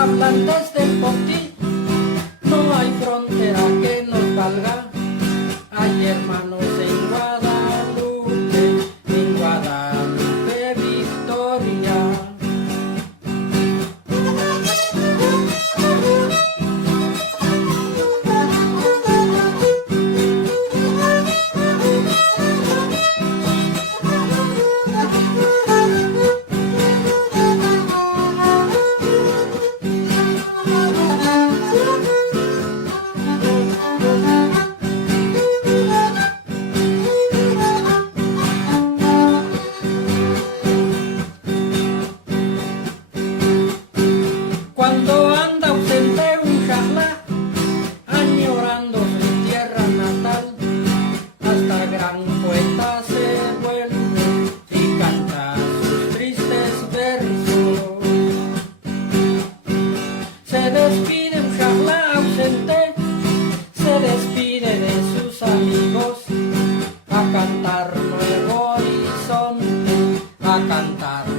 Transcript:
hablantes del Popti, no hay frontera que nos valga. Hay hermanos en Guadalupe, Victoria. Cuando anda ausente un charla, añorando su tierra natal, hasta gran poeta se vuelve y canta sus tristes versos. Se despide un charla ausente, se despide de sus amigos, a cantar Nuevo Horizonte, a cantar